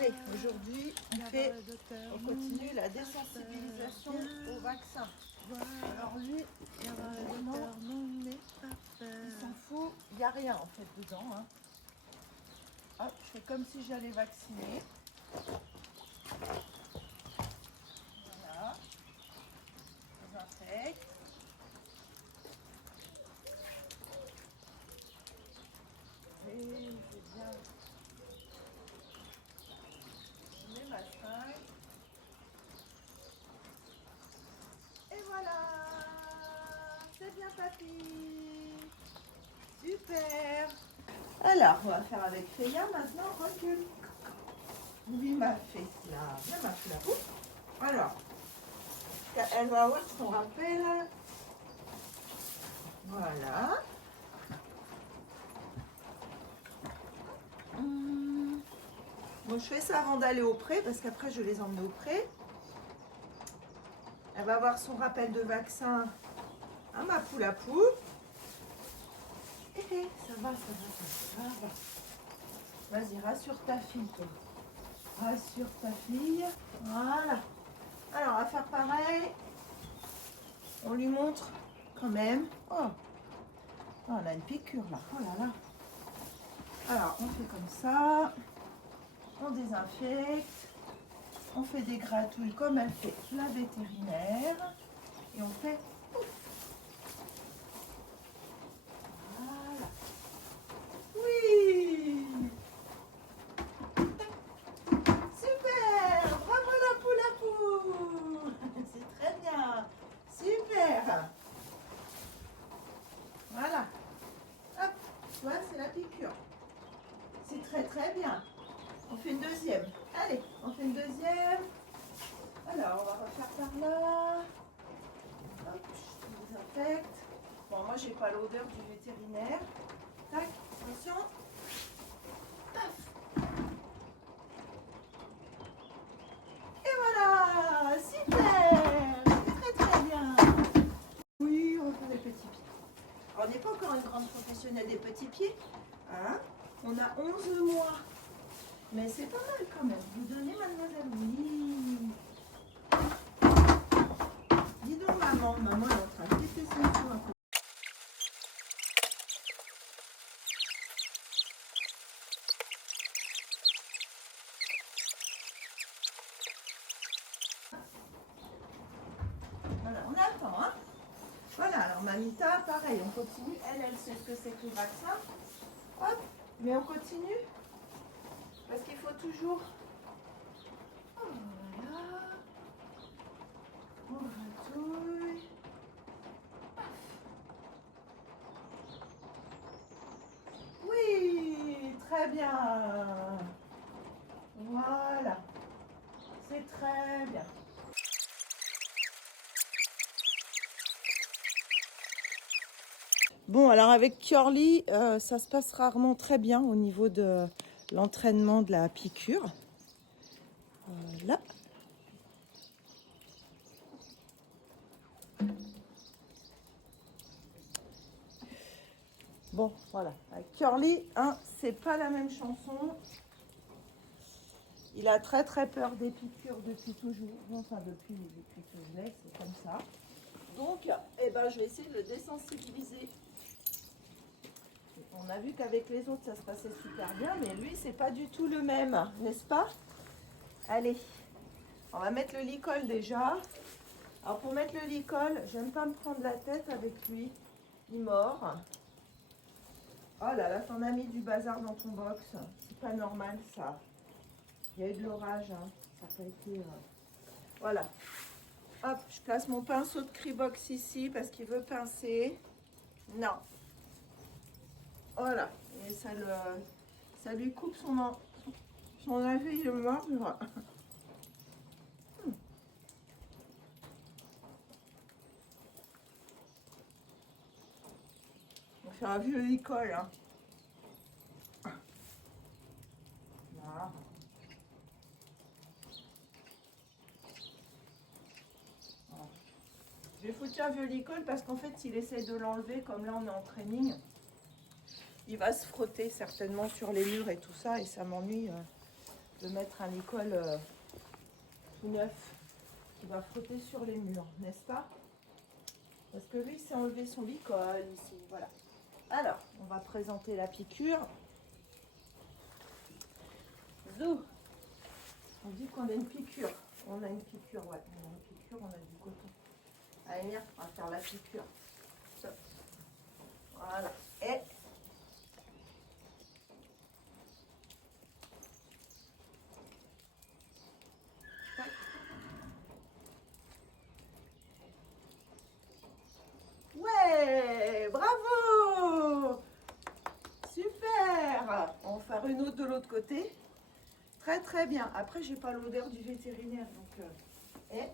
Allez, aujourd'hui, on continue la désensibilisation au vaccin. Alors lui, vraiment, il s'en fout, il n'y a rien en fait dedans. Hein. Hop, je fais comme si j'allais vacciner. Voilà, j'infecte. Et je vais bien donner ma seringue. Et voilà, c'est bien papy. Super. Alors, on va faire avec Freya maintenant, recule. Lui m'a fait là, elle m'a fait la boue. Alors, elle va avoir son rappel. Voilà. Bon, je fais ça avant d'aller au pré, parce qu'après je les emmène au pré. Elle va avoir son rappel de vaccin à ma poule à poule. Ça va. Vas-y, rassure ta fille, toi. Rassure ta fille. Voilà. Alors, on va faire pareil. On lui montre quand même. Oh, on a une piqûre là. Oh là là. Alors, on fait comme ça. On désinfecte. On fait des gratouilles comme elle fait la vétérinaire. Et on fait ouf. Voilà. Oui. Super. Bravo la poule à poule. C'est très bien. Super. Voilà. Hop. Tu vois, c'est la piqûre. C'est très très bien. On fait une deuxième. Allez, on fait une deuxième. Alors, on va refaire par là. Hop, je désinfecte. Bon, moi, j'ai pas l'odeur du vétérinaire. Tac, attention. Paf. Et voilà, super. C'est très très bien. Oui, on fait des petits pieds. Alors, on n'est pas encore une grande professionnelle des petits pieds. Hein? On a 11 mois. Mais c'est pas mal quand même. Vous donnez, mademoiselle? Oui. Dis donc, maman est en train de péter son toit. Voilà, on attend, hein. Voilà, alors Mamita, pareil, on continue. Elle sait ce que c'est que le vaccin. Hop, mais on continue. Parce qu'il faut toujours... Voilà. On gratouille. Oui, très bien. Voilà. C'est très bien. Bon, alors avec Curly, ça se passe rarement très bien au niveau de l'entraînement de la piqûre. Voilà. Bon, voilà. Avec Curly, hein, c'est pas la même chanson. Il a très très peur des piqûres depuis toujours. Enfin, depuis que je l'ai, c'est comme ça. Donc, eh ben, je vais essayer de le désensibiliser. On a vu qu'avec les autres, ça se passait super bien, mais lui, c'est pas du tout le même, n'est-ce pas? Allez, on va mettre le licol déjà. Alors, pour mettre le licol, j'aime pas me prendre la tête avec lui. Il mord. Oh là là, t'en as mis du bazar dans ton box. C'est pas normal, ça. Il y a eu de l'orage, hein. Ça n'a pas été... Voilà. Hop, je place mon pinceau de Cribox ici parce qu'il veut pincer. Non. Voilà. Et ça lui coupe son avis de mordre. On fait un vieux licol, hein. Voilà. Je vais foutre un vieux licol parce qu'en fait, s'il essaie de l'enlever, comme là on est en training, il va se frotter certainement sur les murs et tout ça, et ça m'ennuie de mettre un licol tout neuf qui va frotter sur les murs, n'est-ce pas? Parce que lui, s'est enlevé son licol ici, voilà. Alors, on va présenter la piqûre. Zou. On dit qu'on a une piqûre. On a une piqûre, ouais. On a une piqûre, on a du coton. Allez, viens, on va faire la piqûre. Stop. Voilà. Et ouais, bravo! Super! On va faire une autre de l'autre côté. Très très bien. Après, j'ai pas l'odeur du vétérinaire, donc. Eh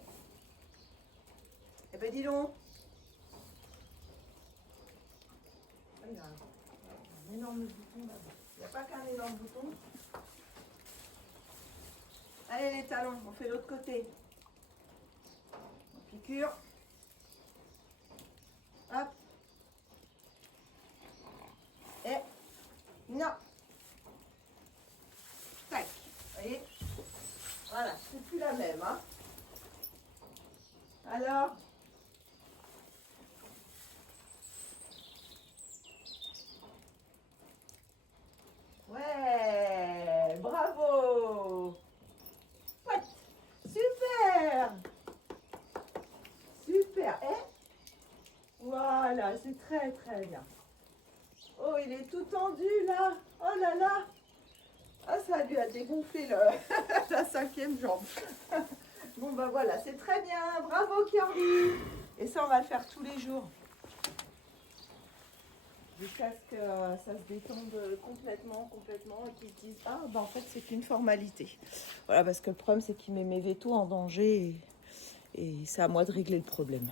ben dis donc. Ah, il y a un énorme bouton là-bas. Il n'y a pas qu'un énorme bouton. Allez les talons, on fait l'autre côté. On piqûre. Hop. Et non. Tac. Vous voyez? Voilà, c'est plus la même, hein. Alors, ouais, bravo. Ouais, super. Super. Et voilà, c'est très très bien. Oh, il est tout tendu là. Oh là là. Ah, ça lui a dégonflé la cinquième jambe. Bon, bah voilà, c'est très bien. Bravo, Kirby. Et ça, on va le faire tous les jours. Jusqu'à ce que ça se détende complètement, et qu'ils se disent, ah, bah en fait, c'est une formalité. Voilà, parce que le problème, c'est qu'il met mes vétos en danger et c'est à moi de régler le problème.